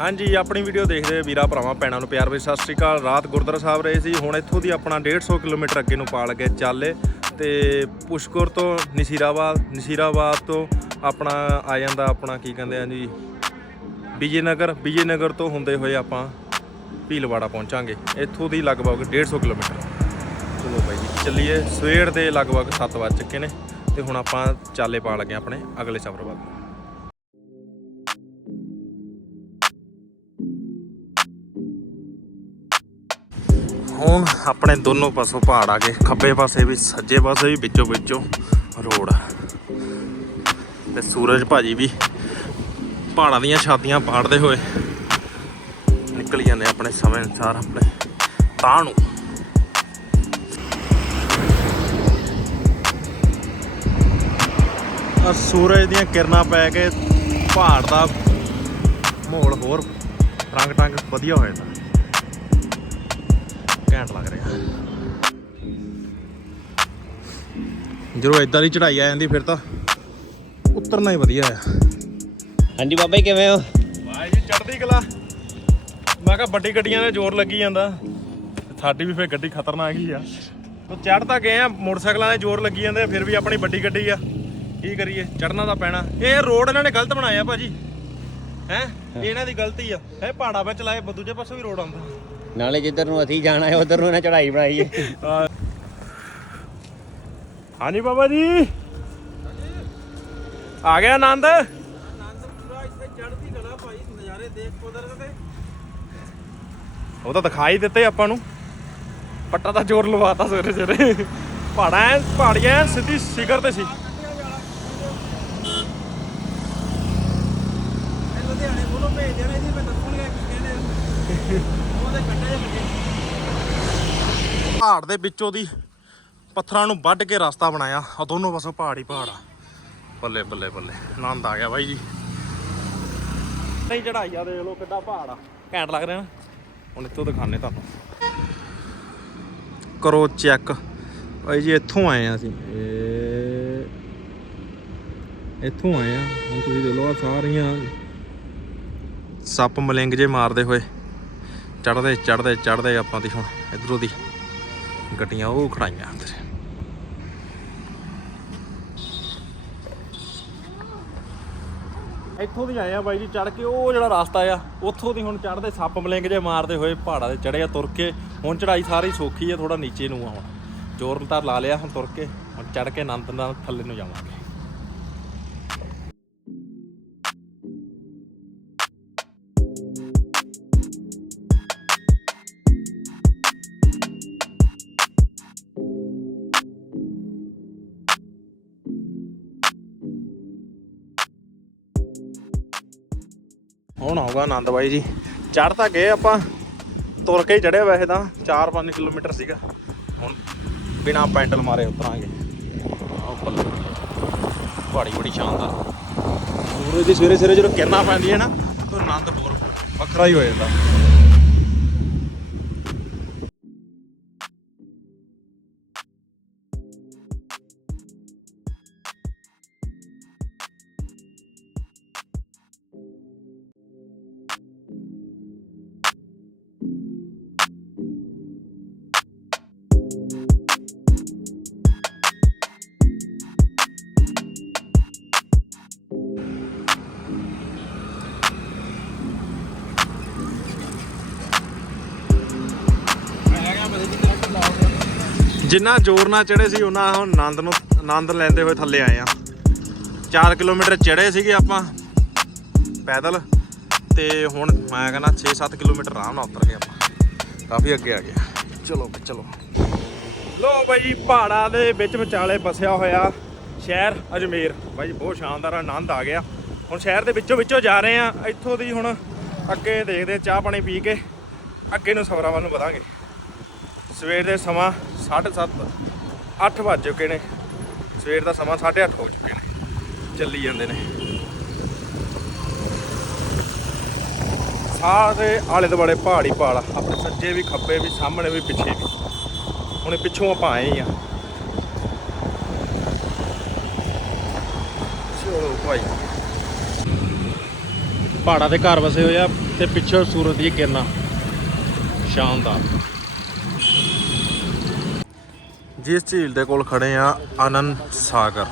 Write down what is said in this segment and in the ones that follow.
ਹਾਂਜੀ, ਆਪਣੀ ਵੀਡੀਓ ਦੇਖਦੇ ਵੀਰਾ, ਭਰਾਵਾਂ, ਭੈਣਾਂ ਨੂੰ ਪਿਆਰ ਵਿੱਚ ਸਤਿ ਸ਼੍ਰੀ ਅਕਾਲ। ਰਾਤ ਗੁਰਦੁਆਰਾ ਸਾਹਿਬ ਰਹੇ ਸੀ, ਹੁਣ ਇੱਥੋਂ ਦੀ ਆਪਣਾ 150 ਕਿਲੋਮੀਟਰ ਅੱਗੇ ਨੂੰ ਪਾਲ ਕੇ ਚੱਲੇ ਤੇ ਪੁਸ਼ਕਰ ਤੋਂ ਨਸੀਰਾਬਾਦ ਨਸੀਰਾਬਾਦ ਤੋਂ ਆਪਣਾ ਆ ਜਾਂਦਾ ਆਪਣਾ ਕੀ ਕਹਿੰਦੇ ਆ ਜੀ, ਵਿਜੇਨਗਰ ਵਿਜੇਨਗਰ ਤੋਂ ਹੁੰਦੇ ਹੋਏ ਆਪਾਂ ਭੀਲਵਾੜਾ ਪਹੁੰਚਾਂਗੇ। ਇੱਥੋਂ ਦੀ ਲਗਭਗ 150 ਕਿਲੋਮੀਟਰ। ਚਲੋ ਬਾਈ ਜੀ, ਚੱਲੀਏ। ਸਵੇਰ ਦੇ ਲਗਭਗ 7 ਵਜ ਚੁੱਕੇ ਨੇ ਤੇ ਹੁਣ ਆਪਾਂ ਚਾਲੇ ਪਾ ਲੱਗੇ ਆਪਣੇ ਅਗਲੇ ਸਫ਼ਰ ਵੱਲ। ਹੁਣ ਆਪਣੇ ਦੋਨੋਂ ਪਾਸੋਂ ਪਹਾੜ ਆ ਗਏ। ਖੱਬੇ ਪਾਸੇ ਵੀ, ਸੱਜੇ ਪਾਸੇ ਵੀ, ਵਿੱਚੋਂ ਵਿੱਚੋਂ ਰੋਡ। ਆ ਤੇ ਸੂਰਜ ਭਾਜੀ ਵੀ ਪਹਾੜਾਂ ਦੀਆਂ ਛਾਤੀਆਂ ਪਾੜਦੇ ਹੋਏ ਨਿਕਲ ਜਾਂਦੇ ਆਪਣੇ ਸਮੇਂ ਅਨੁਸਾਰ, ਆਪਣੇ ਤਾਂ ਨੂੰ। ਆ ਸੂਰਜ ਦੀਆਂ ਕਿਰਨਾਂ ਪੈ ਕੇ ਪਹਾੜ ਦਾ ਮਾਹੌਲ ਹੋਰ ਰੰਗ ਟੰਗ ਵਧੀਆ ਹੋ ਜਾਂਦਾ। ਘੈਂਟ ਲੱਗ ਰਿਹਾ। ਜਦੋਂ ਇਦਾਂ ਦੀ ਚੜਾਈ ਆ ਜਾਂਦੀ ਫਿਰ ਤਾਂ ਉਤਰਨਾ ਹੀ ਵਧੀਆ ਆ। ਹਾਂਜੀ ਬਾਬਾ ਜੀ ਕਿਵੇਂ ਹੋ? ਭਾਈ ਜੀ ਚੜਦੀ ਕਲਾ। ਮੈਂ ਕਿਹਾ ਵੱਡੀ ਗੱਡੀਆਂ ਦੇ ਜ਼ੋਰ ਲੱਗੀ ਜਾਂਦਾ। ਸਾਡੀ ਵੀ ਫੇਰ ਗੱਡੀ ਖਤਰਨਾਕ ਹੀ ਆ। ਉਹ ਚੜ ਤਾਂ ਗਏ ਆ ਮੋਟਰਸਾਈਕਲਾਂ ਦੇ ਜ਼ੋਰ ਲੱਗੀ ਜਾਂਦੇ ਆ, ਫਿਰ ਵੀ ਆਪਣੀ ਵੱਡੀ ਗੱਡੀ ਆ। ਕੀ ਕਰੀਏ ਚੜਨਾ ਤਾਂ ਪੈਣਾ। ਇਹ ਰੋਡ ਇਹਨਾਂ ਨੇ ਗਲਤ ਬਣਾਇਆ ਭਾਜੀ। ਹੈ? ਇਹਨਾਂ ਦੀ ਗਲਤੀ ਆ। ਇਹ ਪਹਾੜਾਂ ਵਿੱਚ ਲਾਏ ਦੂਜੇ ਪਾਸੋਂ ਵੀ ਰੋਡ ਆਉਂਦਾ। ਨਾਲੇ ਜਿੱਧਰ ਨੂੰ ਅਸੀਂ ਜਾਣਾ ਹੈ, ਉਧਰ ਨੂੰ ਨਾ ਚੜਾਈ ਬਣਾਈ ਹੈ। ਹਾਂਜੀ ਬਾਬਾ ਜੀ। ਆ ਗਿਆ ਆਨੰਦ। ਉਹ ਤਾਂ ਦਿਖਾਈ ਦਿੱਤੇ ਆਪਾਂ ਨੂੰ। ਪੱਟਾ ਦਾ ਜ਼ੋਰ ਲਵਾਤਾ ਸਵੇਰੇ ਸਵੇਰੇ ਪਹਾੜਾਂ ਪਹਾੜੀਆਂ ਸਿੱਧੀ ਸਿਖਰ ਤੇ ਸੀ। ਪਹਾੜ ਦੇ ਵਿੱਚੋਂ ਦੀ ਪੱਥਰਾਂ ਨੂੰ ਵੱਢ ਕੇ ਰਸਤਾ ਬਣਾਇਆ। ਆ ਦੋਨੋਂ ਪਾਸੋਂ ਪਹਾੜ ਹੀ ਪਹਾੜ ਆ। ਬੱਲੇ ਬੱਲੇ ਬੱਲੇ। ਆਨੰਦ ਆ ਗਿਆ ਬਾਈ ਜੀ। ਨਹੀਂ ਚੜਾਈ ਆ ਦੇਖ ਲਓ ਕਿੱਡਾ ਪਹਾੜ ਆ। ਘੈਂਟ ਲੱਗ ਰਿਹਾ ਨਾ। ਹੁਣ ਇੱਥੋਂ ਦਿਖਾਣੇ ਤੁਹਾਨੂੰ। ਕਰੋ ਚੈੱਕ। ਬਾਈ ਜੀ ਇੱਥੋਂ ਆਏ ਆ ਅਸੀਂ। ਇਹ ਇੱਥੋਂ ਆਏ ਆ। ਹੁਣ ਤੁਸੀਂ ਦੇਖ ਲਓ ਆ ਸਾਰੀਆਂ ਸੱਪ ਮਲਿੰਗ ਜੇ ਮਾਰਦੇ ਹੋਏ। ਚੜਦੇ ਚੜਦੇ ਚੜਦੇ ਆਪਾਂ ਦੀ ਹੁਣ ਇਧਰੋਂ ਦੀ। ਗੱਡੀਆਂ ਉਹ ਖੜਾਈਆਂ ਅੰਦਰ ਇੱਥੋਂ ਦੀ ਆਏ ਆ ਬਾਈ ਜੀ ਚੜ ਕੇ ਉਹ ਜਿਹੜਾ ਰਸਤਾ ਆ, ਉੱਥੋਂ ਦੀ ਹੁਣ ਚੜਦੇ ਸੱਪ ਮਲਿੰਗ ਜੇ ਮਾਰਦੇ ਹੋਏ ਪਹਾੜਾਂ ਦੇ ਚੜੇ ਤੁਰ ਕੇ ਹੁਣ ਚੜਾਈ ਸਾਰੀ ਸੌਖੀ ਆ ਥੋੜਾ ਨੀਚੇ ਨੂੰ ਆ ਹੁਣ। ਜ਼ੋਰ ਤਾਂ ਲਾ ਲਿਆ ਹੁਣ ਤੁਰ ਕੇ, ਹੁਣ ਚੜ ਕੇ ਆਨੰਦ ਨਾਲ ਥੱਲੇ ਨੂੰ ਜਾਵਾਂਗੇ। ਹੁਣ ਆਊਗਾ ਆਨੰਦ ਬਾਈ ਜੀ। ਚੜ ਤਾਂ ਗਏ ਆਪਾਂ। ਤੁਰ ਕੇ ਹੀ ਚੜਿਆ ਵੈਸੇ ਤਾਂ। 4-5 ਕਿਲੋਮੀਟਰ ਸੀਗਾ। ਹੁਣ ਬਿਨਾ ਪੈਂਡਲ ਮਾਰੇ ਉਤਰਾਂਗੇ। ਆਹ ਪਹਾੜੀ ਬੜੀ ਸ਼ਾਨਦਾਰ। ਸੂਰਜ ਦੀ ਸਵੇਰੇ ਸਵੇਰੇ ਜਦੋਂ ਕਿਰਨਾਂ ਪੈਂਦੀਆਂ ਨਾ, ਤਾਂ ਆਨੰਦ ਹੋਰ ਵੱਖਰਾ ਹੀ ਹੋ ਜਾਂਦਾ। ਜਿੰਨਾ ਜ਼ੋਰ ਨਾਲ ਚੜੇ ਸੀ, ਉਹਨਾਂ ਹੁਣ ਆਨੰਦ ਨੂੰ, ਆਨੰਦ ਲੈਂਦੇ ਹੋਏ ਥੱਲੇ ਆਏ ਆ। 4 ਕਿਲੋਮੀਟਰ ਚੜੇ ਸੀਗੇ ਆਪਾਂ, ਪੈਦਲ। ਤੇ ਹੁਣ ਮੈਂ ਕਹਿੰਦਾ 6-7 ਕਿਲੋਮੀਟਰ ਆਰਾਮ ਨਾਲ ਉਤਰ ਗਏ ਆਪਾਂ। ਕਾਫੀ ਅੱਗੇ ਆ ਗਏ। ਚਲੋ ਚਲੋ। ਲੋ ਬਾਈ ਜੀ ਪਹਾੜਾਂ ਦੇ ਵਿੱਚ ਵਿਚਾਲੇ ਬਸਿਆ ਹੋਇਆ ਸ਼ਹਿਰ ਅਜਮੇਰ। ਬਾਈ, ਬਹੁਤ ਸ਼ਾਨਦਾਰ ਆਨੰਦ ਆ ਗਿਆ। ਹੁਣ ਸ਼ਹਿਰ ਦੇ ਵਿੱਚੋਂ ਵਿੱਚੋਂ ਜਾ ਰਹੇ ਆ। ਇੱਥੋਂ ਦੀ ਹੁਣ ਅੱਗੇ ਦੇਖਦੇ ਚਾਹ ਪਾਣੀ ਪੀ ਕੇ ਅੱਗੇ ਨੂੰ ਸਫਰਾਂ ਵੱਲ ਨੂੰ ਵਧਾਂਗੇ। ਸਵੇਰ ਦੇ ਸਮਾਂ 7:30 8 ਵੱਜ ਚੁੱਕੇ ਨੇ। ਸਵੇਰ ਦਾ ਸਮਾਂ 8:30 ਹੋ ਚੁੱਕੇ ਨੇ। ਚੱਲੀ ਜਾਂਦੇ ਨੇ। ਸਾਰੇ ਆਲੇ ਦੁਆਲੇ ਪਹਾੜੀ ਪਹਾੜ ਆ। ਆਪਣੇ ਸੱਜੇ ਵੀ, ਖੱਬੇ ਵੀ, ਸਾਹਮਣੇ ਵੀ, ਪਿੱਛੇ ਵੀ। ਹੁਣ ਪਿੱਛੋਂ ਆਪਾਂ ਆਏ ਹੀ ਆ। ਚਲੋ ਭਾਈ। ਪਹਾੜਾਂ ਦੇ ਘਰ ਵਸੇ ਹੋਏ ਆ ਤੇ ਪਿੱਛੋਂ ਸੂਰਜ ਦੀ ਕਿਰਨਾਂ। ਸ਼ਾਨਦਾਰ। ਜਿਸ ਝੀਲ ਦੇ ਕੋਲ ਖੜੇ ਆ ਆਨੰਦ ਸਾਗਰ।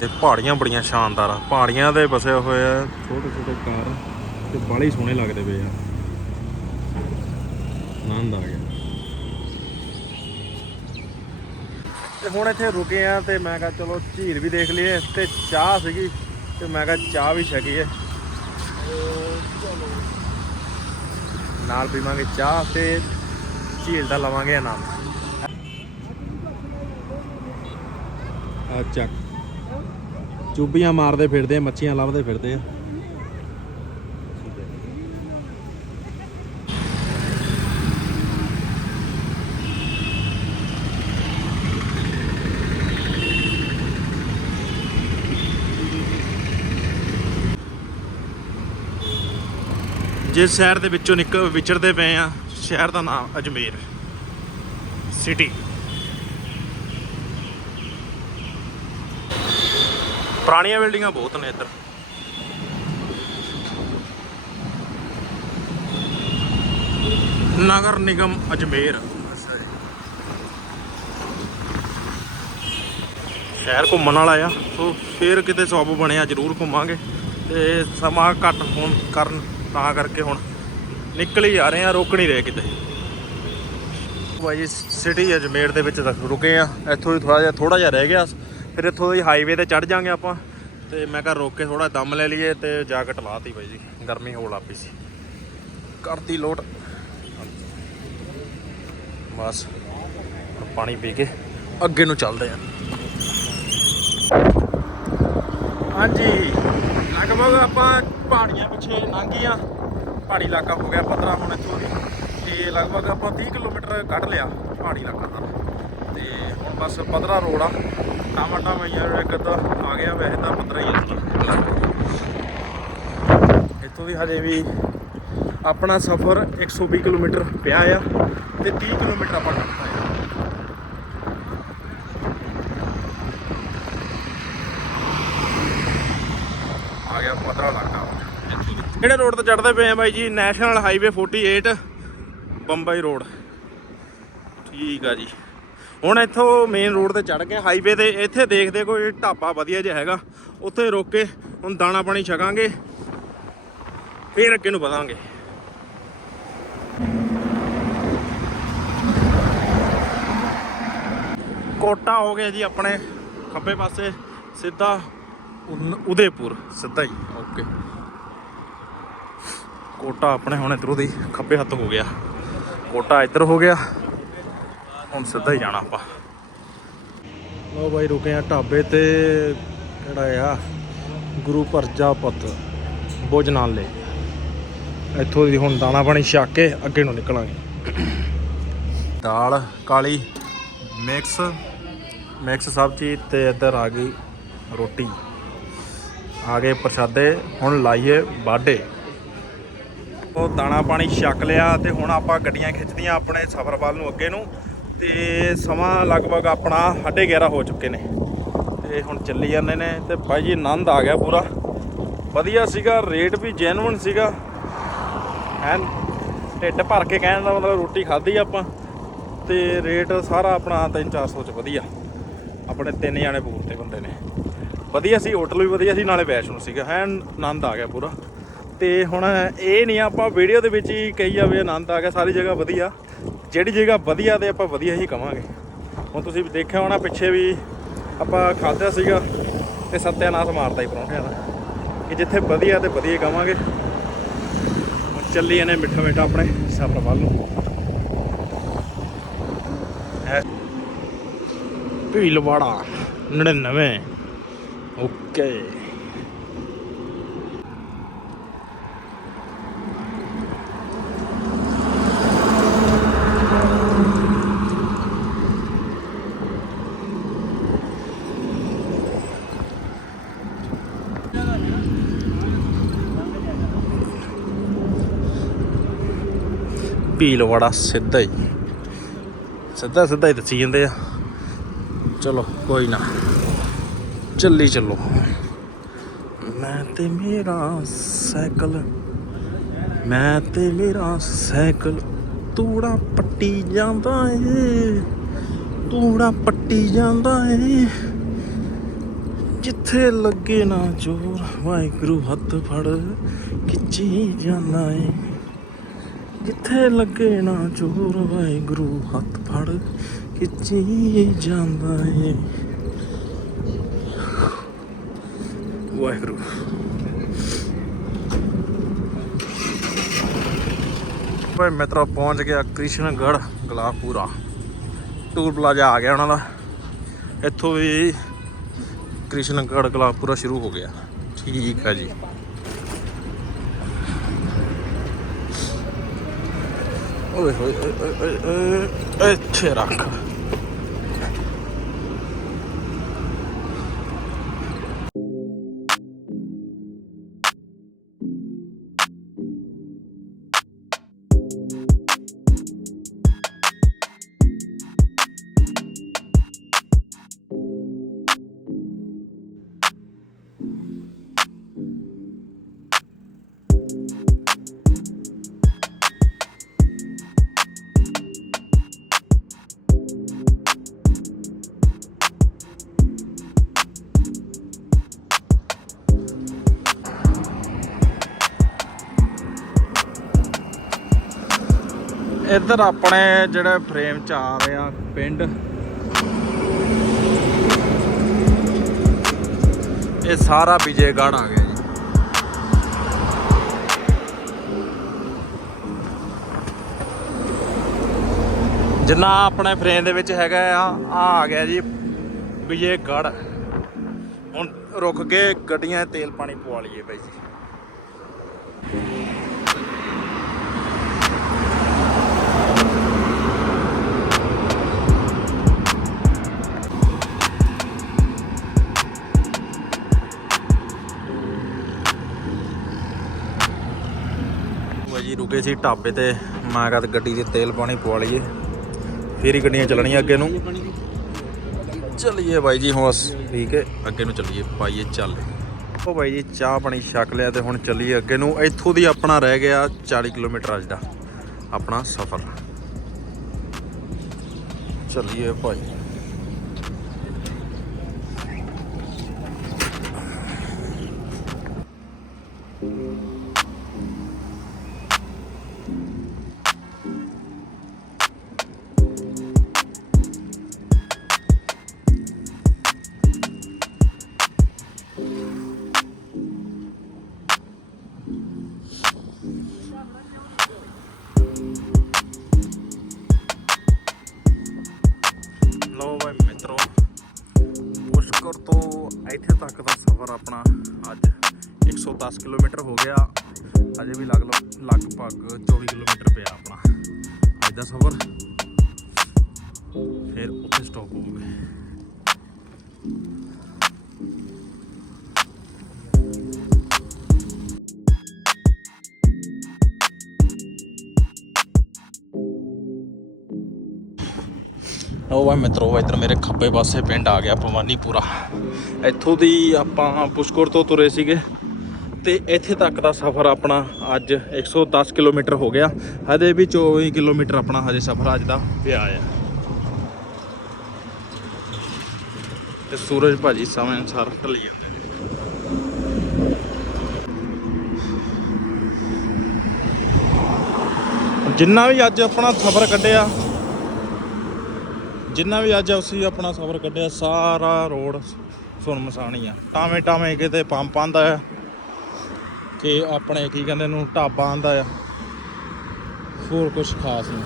ਤੇ ਪਹਾੜੀਆਂ ਬੜੀਆਂ ਸ਼ਾਨਦਾਰ ਆ। ਪਹਾੜੀਆਂ ਦੇ ਵਸੇ ਹੋਏ ਆ ਛੋਟੇ ਛੋਟੇ ਘਰ ਤੇ ਹੀ ਸੋਹਣੇ ਲੱਗਦੇ ਪਏ ਆ। ਆਨੰਦ ਆ ਗਿਆ। ਤੇ ਹੁਣ ਇੱਥੇ ਰੁਕੇ ਆ ਤੇ ਮੈਂ ਕਿਹਾ ਚਲੋ ਝੀਲ ਵੀ ਦੇਖ ਲਈਏ ਤੇ ਚਾਹ ਸੀਗੀ ਤੇ ਮੈਂ ਕਿਹਾ ਚਾਹ ਵੀ ਛਕੀਏ ਨਾਲ ਪੀਵਾਂਗੇ ਚਾਹ ਤੇ ਝੀਲ ਦਾ ਲਵਾਂਗੇ ਆਨੰਦ ਆ ਚੱਕ ਚੁੱਬੀਆਂ ਮਾਰਦੇ ਫਿਰਦੇ ਆ ਮੱਛੀਆਂ ਲੱਭਦੇ ਫਿਰਦੇ ਆ। ਜਿਸ ਸ਼ਹਿਰ ਦੇ ਵਿੱਚੋਂ ਨਿਕਲ ਵਿਚਰਦੇ ਪਏ ਆ ਸ਼ਹਿਰ ਦਾ ਨਾਮ ਅਜਮੇਰ ਸਿਟੀ। ਪੁਰਾਣੀਆਂ ਬਿਲਡਿੰਗਾਂ ਬਹੁਤ ਨੇ ਇੱਧਰ। ਨਗਰ ਨਿਗਮ ਅਜਮੇਰ। ਸ਼ਹਿਰ ਘੁੰਮਣ ਵਾਲਾ ਆ। ਸੋ ਫੇਰ ਕਿਤੇ ਸੌਬ ਬਣਿਆ ਜ਼ਰੂਰ ਘੁੰਮਾਂਗੇ। ਤੇ ਸਮਾਂ ਘੱਟ ਹੋਣ ਕਾਰਨ, ਤਾਂ ਕਰਕੇ ਹੁਣ ਨਿਕਲ ਹੀ ਆ ਰਹੇ ਆ, ਰੁਕ ਨਹੀਂ ਰਹੇ ਕਿਤੇ। ਭਾਈ ਸਿਟੀ ਅਜਮੇਰ ਦੇ ਵਿੱਚ ਤੱਕ ਰੁਕੇ ਆ। ਇੱਥੋਂ ਹੀ ਥੋੜਾ ਜਿਹਾ ਥੋੜਾ ਜਿਹਾ ਰਹਿ ਗਿਆ। ਫਿਰ ਇੱਥੋਂ ਦੀ ਹਾਈਵੇ ਤੇ ਚੜ ਜਾਾਂਗੇ ਆਪਾਂ। ਤੇ ਮੈਂ ਕਿਹਾ ਰੋਕ ਕੇ ਥੋੜਾ ਦਮ ਲੈ ਲਈਏ ਤੇ ਜਾਕਟ ਲਾਤੀ ਬਾਈ ਜੀ। ਗਰਮੀ ਹੋਣ ਲੱਗ ਪਈ ਸੀ। ਕਰਤੀ ਲੋਟ। ਬਸ ਪਾਣੀ ਪੀ ਕੇ ਅੱਗੇ ਨੂੰ ਚੱਲਦੇ ਆ। ਹਾਂਜੀ। ਲਗਭਗ ਆਪਾਂ ਪਹਾੜੀਆਂ ਪਿੱਛੇ ਲੰਘੀਆਂ ਪਹਾੜੀ ਇਲਾਕਾ ਹੋ ਗਿਆ ਪਤਰਾ ਹੁਣ ਇੱਥੋਂ ਦੀ। ਤੇ ਲਗਭਗ ਆਪਾਂ 30 ਕਿਲੋਮੀਟਰ ਕੱਢ ਲਿਆ ਪਹਾੜੀ ਇਲਾਕਾ ਦਾ। ਤੇ ਹੁਣ ਬਸ ਪਤਰਾ ਰੋਡ ਆ। ਟਮਾਟਾ ਮਈਆ ਇੱਕ ਅੱਧਾ ਆ ਗਿਆ, ਵੈਸੇ ਤਾਂ ਪਤਰਾ ਹੀ ਆ ਇੱਥੋਂ ਦੀ ਹਜੇ ਵੀ ਆਪਣਾ ਸਫ਼ਰ 120 ਕਿਲੋਮੀਟਰ ਪਿਆ ਆ, ਤੇ 30 ਕਿਲੋਮੀਟਰ ਆਪਾਂ ਕੱਢਣਾ ਆ ਆ ਗਿਆ ਪਤਰਾ ਇਲਾਕਾ ਕਿਹੜੇ ਰੋਡ ਤੇ ਚੜਦੇ ਪਏ ਆ ਬਾਈ ਜੀ? National highway 48 Bombay road. ਠੀਕ ਆ ਜੀ। ਹੁਣ ਇੱਥੋਂ ਮੇਨ ਰੋਡ ਤੇ ਚੜ ਕੇ ਹਾਈਵੇ ਤੇ ਇੱਥੇ ਦੇਖਦੇ ਕੋਈ ਢਾਬਾ ਵਧੀਆ ਜਿਹਾ ਹੈਗਾ। ਉੱਥੇ ਰੁਕ ਕੇ ਹੁਣ ਦਾਣਾ ਪਾਣੀ ਛਕਾਂਗੇ, ਫੇਰ ਅੱਗੇ ਨੂੰ ਵਧਾਂਗੇ। ਕੋਟਾ ਹੋ ਗਿਆ ਜੀ ਆਪਣੇ ਖੱਬੇ ਪਾਸੇ, ਸਿੱਧਾ ਉਨ- ਉਦੈਪੁਰ। ਸਿੱਧਾ ਹੀ, ਓਕੇ। ਕੋਟਾ ਆਪਣੇ ਹੁਣ ਇਧਰੋਂ ਦੀ ਖੱਬੇ ਹੱਥ ਹੋ ਗਿਆ। ਕੋਟਾ ਇੱਧਰ ਹੋ ਗਿਆ। ਹੁਣ ਸਿੱਧਾ ਹੀ ਜਾਣਾ ਆਪਾਂ। ਲੋ ਬਾਈ, ਰੁਕੇ ਆ ਢਾਬੇ ਤੇ, ਕਿਹੜਾ ਆ? ਗੁਰੂ ਪ੍ਰਜਾਪਤ ਭੋਜਨਾਲੇ। ਇੱਥੋਂ ਦੀ ਹੁਣ ਦਾਣਾ ਪਾਣੀ ਛੱਕ ਕੇ ਅੱਗੇ ਨੂੰ ਨਿਕਲਾਂਗੇ। ਦਾਲ, ਕਾਲੀ, ਮਿਕਸ ਮਿਕਸ ਸਬਜ਼ੀ ਤੇ ਇੱਧਰ ਆ ਗਈ ਰੋਟੀ। ਆ ਗਏ ਪ੍ਰਸ਼ਾਦੇ, ਹੁਣ ਲਾਈਏ ਬਾਡੇ ਉਹ ਦਾਣਾ ਪਾਣੀ ਛੱਕ ਲਿਆ ਤੇ ਹੁਣ ਆਪਾਂ ਗੱਡੀਆਂ ਖਿੱਚਦੀਆਂ ਆਪਣੇ ਸਫ਼ਰ ਵੱਲ ਨੂੰ ਅੱਗੇ ਨੂੰ। ਤੇ ਸਮਾਂ ਲਗਭਗ ਆਪਣਾ 11:30 ਹੋ ਚੁੱਕੇ ਨੇ। ਤੇ ਹੁਣ ਚੱਲੀ ਜਾਂਦੇ ਨੇ ਤੇ ਭਾਈ ਜੀ ਆਨੰਦ ਆ ਗਿਆ ਪੂਰਾ। ਵਧੀਆ ਸੀਗਾ, ਰੇਟ ਵੀ ਜੈਨੂਇਨ ਸੀਗਾ। ਐਨ ਢਿੱਡ ਭਰ ਕੇ ਕਹਿਣ ਦਾ ਮਤਲਬ ਰੋਟੀ ਖਾਧੀ ਆਪਾਂ। ਤੇ ਰੇਟ ਸਾਰਾ ਆਪਣਾ 3-400 ਚ ਵਧੀਆ। ਆਪਣੇ ਤਿੰਨ ਜਾਣੇ ਪੂਰਤੇ ਬੰਦੇ ਨੇ। ਵਧੀਆ ਸੀ ਹੋਟਲ ਵੀ ਵਧੀਆ ਸੀ, ਨਾਲੇ ਵੈਸ਼ਨੂ ਸੀਗਾ। ਐਨ ਆਨੰਦ ਆ ਗਿਆ ਪੂਰਾ। ਤੇ ਹੁਣ ਇਹ ਨਹੀਂ ਆਪਾਂ ਵੀਡੀਓ ਦੇ ਵਿੱਚ ਹੀ ਕਹੀ ਜਾਵੇ ਆਨੰਦ ਆ ਗਿਆ, ਸਾਰੀ ਜਗ੍ਹਾ ਵਧੀਆ। ਜਿਹੜੀ ਜਗ੍ਹਾ ਵਧੀਆ ਤੇ ਆਪਾਂ ਵਧੀਆ ਹੀ ਕਵਾਂਗੇ। ਹੁਣ ਤੁਸੀਂ ਦੇਖਿਆ ਹੋਣਾ ਪਿੱਛੇ ਵੀ ਆਪਾਂ ਖਾਧਿਆ ਸੀਗਾ ਤੇ ਸੱਤਿਆਨਾਸ਼ ਮਾਰਦਾ ਹੀ ਪਰੌਂਠਿਆਂ ਦਾ। ਕਿ ਜਿੱਥੇ ਵਧੀਆ ਤੇ ਵਧੀਆ ਹੀ ਕਵਾਂਗੇ। ਹੁਣ ਚੱਲੀ ਜਾਂਦੇ ਮਿੱਠਾ ਮਿੱਠਾ ਆਪਣੇ ਸਫ਼ਰ ਵੱਲ ਨੂੰ ਭੀਲਵਾੜਾ 99 ਓਕੇ ਭੀਲਵਾੜਾ ਸਿੱਧਾ ਹੀ। ਸਿੱਧਾ ਸਿੱਧਾ ਹੀ ਦੱਸੀ ਜਾਂਦੇ ਆ। ਚਲੋ, ਕੋਈ ਨਾ। ਚੱਲੀ ਚੱਲੋ। ਮੈਂ ਤੇ ਮੇਰਾ ਸਾਈਕਲ, ਮੈਂ ਤੇ ਮੇਰਾ ਸਾਈਕਲ, ਤੂੜਾ ਪੱਟੀ ਜਾਂਦਾ ਏ। ਤੂੜਾ ਪੱਟੀ ਜਾਂਦਾ ਏ। ਜਿੱਥੇ ਲੱਗੇ ਨਾ ਜੋਰ, ਵਾਹਿਗੁਰੂ ਹੱਥ ਫੜ ਖਿੱਚੀ ਜਾਂਦਾ ਏ। ਜਿੱਥੇ ਲੱਗੇ ਨਾ ਜੋਰ ਵਾਹਿਗੁਰੂ ਹੱਥ ਫੜ ਖਿੱਚੀ ਜਾਂਦਾ ਏ। ਵਾਹਿਗੁਰੂ। ਭਾਈ ਮਿੱਤਰੋ, ਪਹੁੰਚ ਗਿਆ ਕ੍ਰਿਸ਼ਨਗੜ੍ਹ, ਗਲਾਪੂਰਾ। ਟੂਰ ਪਲਾਜ਼ਾ ਆ ਗਿਆ ਉਹਨਾਂ ਦਾ। ਇੱਥੋਂ ਵੀ ਕ੍ਰਿਸ਼ਨਗੜ੍ਹ, ਗਲਾਪੂਰਾ ਸ਼ੁਰੂ ਹੋ ਗਿਆ। ਠੀਕ ਹੈ ਜੀ। ਓਏ ਹੋਏ ਓਏ, ਓਏ, ਓਏ, ਓਏ, ਇੱਥੇ ਰੱਖ ਇੱਧਰ ਆਪਣੇ ਜਿਹੜੇ ਫਰੇਮ ਚ ਆ ਰਹੇ ਆ ਪਿੰਡ। ਇਹ ਸਾਰਾ ਵਿਜੇਗੜ੍ਹ ਆ ਗਿਆ ਜੀ। ਜਿੰਨਾ ਆਪਣੇ ਫਰੇਮ ਦੇ ਵਿੱਚ ਹੈਗਾ ਆ ਆ ਆ ਗਿਆ ਜੀ ਵਿਜੇਗੜ੍ਹ। ਹੁਣ ਰੁਕ ਕੇ ਗੱਡੀਆਂ ਤੇਲ ਪਾਣੀ ਪਵਾ ਲਈਏ ਬਾਈ ਜੀ। ਉਹ ਸੀ ਢਾਬੇ ਤੇ। ਮੈਂ ਕਿਹਾ ਗੱਡੀ 'ਚ ਤੇਲ ਪਾਣੀ ਪਵਾ ਲਈਏ। ਫੇਰ ਹੀ ਗੱਡੀਆਂ ਚੱਲਣੀਆਂ ਅੱਗੇ ਨੂੰ। ਚੱਲੀਏ ਬਾਈ ਜੀ, ਹੁਣ ਬਸ ਠੀਕ ਹੈ, ਅੱਗੇ ਨੂੰ ਚੱਲੀਏ। ਪਾਈਏ ਚੱਲ। ਉਹ ਬਾਈ ਜੀ, ਚਾਹ ਪਾਣੀ ਛਕ ਲਿਆ ਤੇ ਹੁਣ ਚੱਲੀਏ ਅੱਗੇ ਨੂੰ। ਇੱਥੋਂ ਦੀ ਆਪਣਾ ਰਹਿ ਗਿਆ 40 ਕਿਲੋਮੀਟਰ ਅੱਜ ਦਾ। ਆਪਣਾ ਸਫ਼ਰ। ਚੱਲੀਏ ਭਾਈ। ਤੋਂ ਇੱਥੇ ਤੱਕ ਦਾ ਸਫ਼ਰ ਆਪਣਾ ਅੱਜ 110 ਕਿਲੋਮੀਟਰ ਹੋ ਗਿਆ। ਅਜੇ ਵੀ ਲਗ ਲਗਭਗ 24 ਕਿਲੋਮੀਟਰ ਪਿਆ ਆਪਣਾ। ਅੱਜ ਦਾ ਸਫ਼ਰ। ਫਿਰ ਉੱਥੇ ਸਟਾਪ ਹੋਊਗੇ। ਉਹ ਵਾ ਮਿੱਤਰੋ ਇੱਧਰ ਮੇਰੇ ਖੱਬੇ ਪਾਸੇ ਪਿੰਡ ਆ ਗਿਆ, ਭਵਾਨੀਪੁਰਾ। ਇੱਥੋਂ ਦੀ ਆਪਾਂ ਪੁਸ਼ਕਰ ਤੋਂ ਤੁਰੇ ਸੀਗੇ ਤੇ ਇੱਥੇ ਤੱਕ ਦਾ ਸਫ਼ਰ ਆਪਣਾ ਅੱਜ 110 ਕਿਲੋਮੀਟਰ ਹੋ ਗਿਆ। ਹਜੇ ਵੀ 24 ਕਿਲੋਮੀਟਰ ਆਪਣਾ ਹਜੇ ਸਫ਼ਰ ਅੱਜ ਦਾ ਪਿਆ ਆ। ਤੇ ਸੂਰਜ ਭਾਜੀ ਸਮੇਂ ਅਨਸਾਰ ਢਲੀ ਜਾਂਦੇ ਨੇ। ਜਿੰਨਾ ਵੀ ਅੱਜ ਆਪਣਾ ਸਫ਼ਰ ਕੱਢਿਆ ਜਿੰਨਾ ਵੀ ਅੱਜ ਅਸੀਂ ਆਪਣਾ ਸਫ਼ਰ ਕੱਢਿਆ, ਸਾਰਾ ਰੋਡ ਸੁਨਮਸਾਨ ਆ। ਟਾਵੇਂ ਟਾਵੇਂ ਕਿਤੇ ਪੰਪ ਆਂਦਾ ਆ ਕਿ ਆਪਣੇ ਕੀ ਕਹਿੰਦੇ ਨੂੰ ਢਾਬਾ ਆਂਦਾ ਆ। ਹੋਰ ਕੁਝ ਖਾਸ ਨਹੀਂ।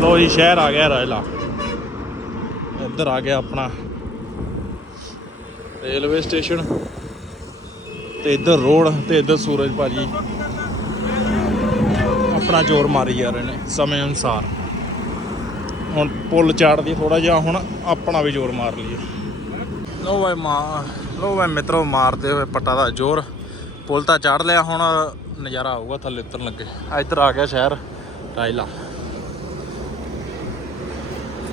ਲੋ ਜੀ, ਸ਼ਹਿਰ ਆ ਗਿਆ ਰਾਇਲਾ ਇੱਧਰ ਆ ਗਿਆ ਆਪਣਾ ਰੇਲਵੇ ਸਟੇਸ਼ਨ ਤੇ ਇੱਧਰ ਰੋਡ ਤੇ ਇੱਧਰ ਸੂਰਜ ਭਾਜੀ। ਆਪਣਾ ਜ਼ੋਰ ਮਾਰੀ ਜਾ ਰਹੇ ਨੇ ਸਮੇਂ ਅਨੁਸਾਰ। ਹੁਣ ਪੁੱਲ ਚਾੜਦੀ ਥੋੜਾ ਜਿਹਾ, ਹੁਣ ਆਪਣਾ ਵੀ ਜ਼ੋਰ ਮਾਰ ਲਈਏ। ਲੋ ਵੇ ਮਾ ਲੋ ਵੇ ਮਿੱਤਰੋ, ਮਾਰਦੇ ਹੋਏ ਪੱਟਾ ਦਾ ਜ਼ੋਰ। ਪੁੱਲ ਤਾਂ ਚਾੜ ਲਿਆ, ਹੁਣ ਨਜ਼ਾਰਾ ਆਊਗਾ ਥੱਲੇ ਉਤਰਨ ਲੱਗੇ। ਇੱਧਰ ਆ ਗਿਆ ਸ਼ਹਿਰ, ਟਾਈਲਾ।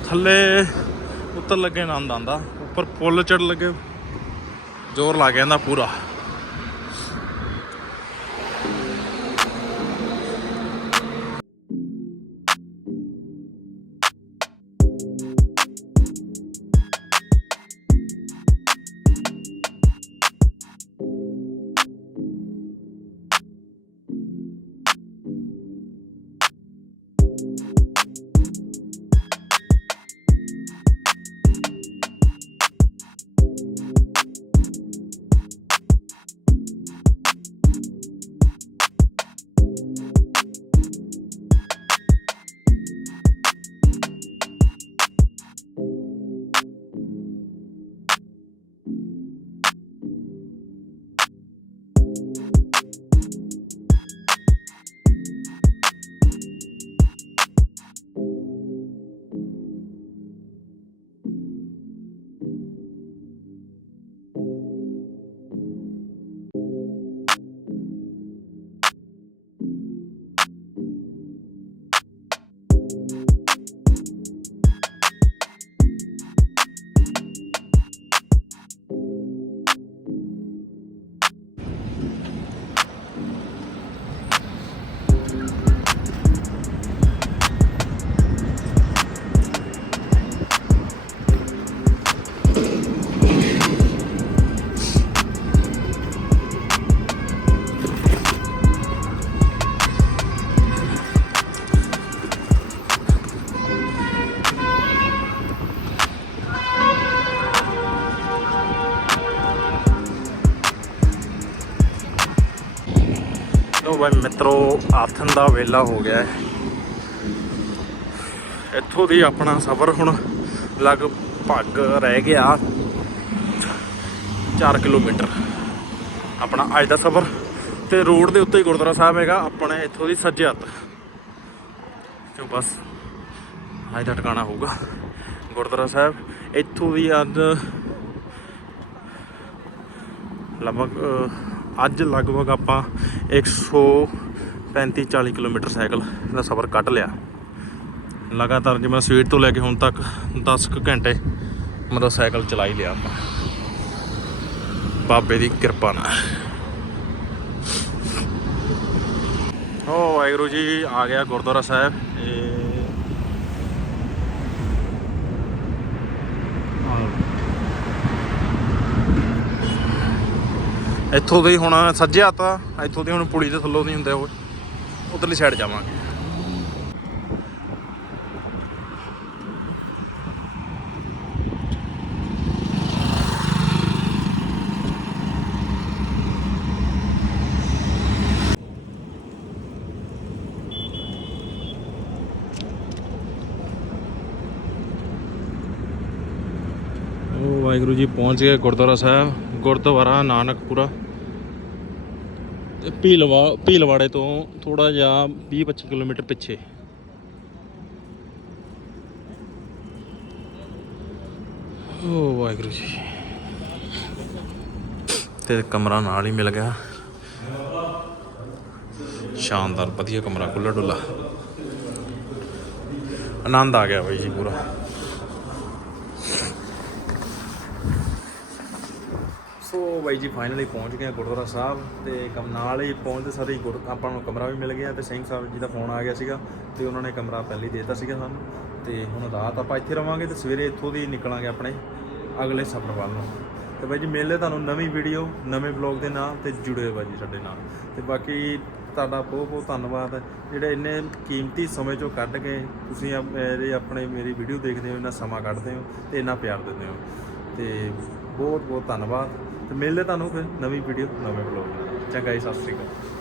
ਥੱਲੇ ਉਤਰ ਲੱਗੇ ਆਨੰਦ ਆਂਦਾ ਉੱਪਰ ਪੁੱਲ ਚੜ ਲੱਗੇ। ਜ਼ੋਰ ਲੱਗ ਜਾਂਦਾ ਪੂਰਾ। ਲੋ ਬਾਈ ਮਿੱਤਰੋ, ਆਥਨ ਦਾ ਵੇਲਾ ਹੋ ਗਿਆ ਹੈ। ਇੱਥੋਂ ਦੀ ਆਪਣਾ ਸਫ਼ਰ ਹੁਣ ਲਗਭਗ ਰਹਿ ਗਿਆ 4 ਕਿਲੋਮੀਟਰ। ਆਪਣਾ ਅੱਜ ਦਾ ਸਫ਼ਰ ਤੇ ਰੋਡ ਦੇ ਉੱਤੇ ਹੀ ਗੁਰਦੁਆਰਾ ਸਾਹਿਬ ਹੈਗਾ, ਆਪਣੇ ਇੱਥੋਂ ਦੀ ਸੱਜੇ ਹੱਥ ਤੇ ਬਸ, ਅੱਜ ਦਾ ਟਿਕਾਣਾ ਹੋਊਗਾ ਗੁਰਦੁਆਰਾ ਸਾਹਿਬ। ਇੱਥੋਂ ਦੀ ਅੱਜ ਲਗਭਗ ਅੱਜ ਲਗਭਗ ਆਪਾਂ 135 40 ਕਿਲੋਮੀਟਰ ਸਾਈਕਲ ਦਾ ਸਫ਼ਰ ਕੱਢ ਲਿਆ। ਲਗਾਤਾਰ ਜਿਵੇਂ ਸਵੇਰ ਤੋਂ ਲੈ ਕੇ ਹੁਣ ਤੱਕ 10 ਕੁ ਘੰਟੇ ਮਤਲਬ ਸਾਈਕਲ ਚਲਾ ਹੀ ਲਿਆ ਆਪਾਂ। ਬਾਬੇ ਦੀ ਕਿਰਪਾ ਨਾਲ। ਓ ਵਾਹਿਗੁਰੂ ਜੀ, ਆ ਗਿਆ ਗੁਰਦੁਆਰਾ ਸਾਹਿਬ ਇਹ ਇੱਥੋਂ ਦੇ ਹੁਣ ਸੱਜੇ ਹੱਥ ਆ, ਇੱਥੋਂ ਦੇ ਹੁਣ ਪੁਲੀ ਦੇ ਥੱਲੋਂ ਨਹੀਂ ਹੁੰਦੇ ਉਹ। ਉਧਰਲੀ ਸਾਈਡ ਜਾਵਾਂਗੇ। ਉਹ ਵਾਹਿਗੁਰੂ ਜੀ ਪਹੁੰਚ ਗਏ ਗੁਰਦੁਆਰਾ ਸਾਹਿਬ। ਗੁਰਦੁਆਰਾ ਨਾਨਕਪੁਰਾ। ਤੇ ਭੀਲਵਾ ਭੀਲਵਾੜੇ ਤੋਂ ਥੋੜਾ ਜਿਹਾ 20 25 ਕਿਲੋਮੀਟਰ ਪਿੱਛੇ। ਓ ਵਾਹਿਗੁਰੂ ਜੀ। ਤੇ ਕਮਰਾ ਨਾਲ ਹੀ ਮਿਲ ਗਿਆ। ਸ਼ਾਨਦਾਰ, ਵਧੀਆ ਕਮਰਾ ਖੁੱਲਾ ਡੁੱਲਾ ਆਨੰਦ ਆ ਗਿਆ ਬਾਈ ਜੀ ਪੂਰਾ। ਸੋ ਬਾਈ ਜੀ ਫਾਈਨਲੀ ਪਹੁੰਚ ਗਏ ਗੁਰਦੁਆਰਾ ਸਾਹਿਬ ਤੇ ਕਮ, ਨਾਲ ਹੀ ਪਹੁੰਚਦੇ ਸਾਰੇ ਹੀ ਗੁਰ, ਆਪਾਂ ਨੂੰ ਕਮਰਾ ਵੀ ਮਿਲ ਗਿਆ ਤੇ ਸਿੰਘ ਸਾਹਿਬ ਜੀ ਦਾ ਫੋਨ ਆ ਗਿਆ ਸੀਗਾ ਤੇ ਉਹਨਾਂ ਨੇ ਕਮਰਾ ਪਹਿਲੇ ਹੀ ਦੇਤਾ ਸੀਗਾ ਸਾਨੂੰ ਤੇ ਹੁਣ ਰਾਤ ਆਪਾਂ ਇੱਥੇ ਰਵਾਂਗੇ ਤੇ ਸਵੇਰੇ ਇੱਥੋਂ ਦੀ ਨਿਕਲਾਂਗੇ ਆਪਣੇ ਅਗਲੇ ਸਫ਼ਰ ਵੱਲ ਨੂੰ। ਤੇ ਬਾਈ ਜੀ ਮੇਲੇ ਤੁਹਾਨੂੰ ਨਵੀਂ ਵੀਡੀਓ ਨਵੇਂ ਵਲੌਗ ਦੇ ਨਾਲ ਤੇ ਜੁੜੇ ਹੋਏ ਬਾਈ ਜੀ ਸਾਡੇ ਨਾਲ। ਤੇ ਬਾਕੀ ਤੁਹਾਡਾ ਬਹੁਤ ਬਹੁਤ ਧੰਨਵਾਦ। ਜਿਹੜੇ ਇੰਨੇ ਕੀਮਤੀ ਸਮੇਂ ਚੋਂ ਕੱਢ ਕੇ ਤੁਸੀਂ ਆ- ਮੇਰੇ ਆਪਣੇ ਮੇਰੀ ਵੀਡੀਓ ਦੇਖਦੇ ਹੋ, ਇੰਨਾ ਸਮਾਂ ਕੱਢਦੇ ਹੋ ਤੇ ਇੰਨਾ ਪਿਆਰ ਦਿੰਦੇ ਹੋ। ਤੇ ਬਹੁਤ ਬਹੁਤ ਧੰਨਵਾਦ। ਤੇ ਮਿਲਦੇ ਤੁਹਾਨੂੰ ਫਿਰ ਨਵੀਂ ਵੀਡੀਓ ਨਵੇਂ ਵਲੌਗ ਨਾਲ। ਚੰਗਾ ਜੀ ਸਤਿ ਸ਼੍ਰੀ ਅਕਾਲ।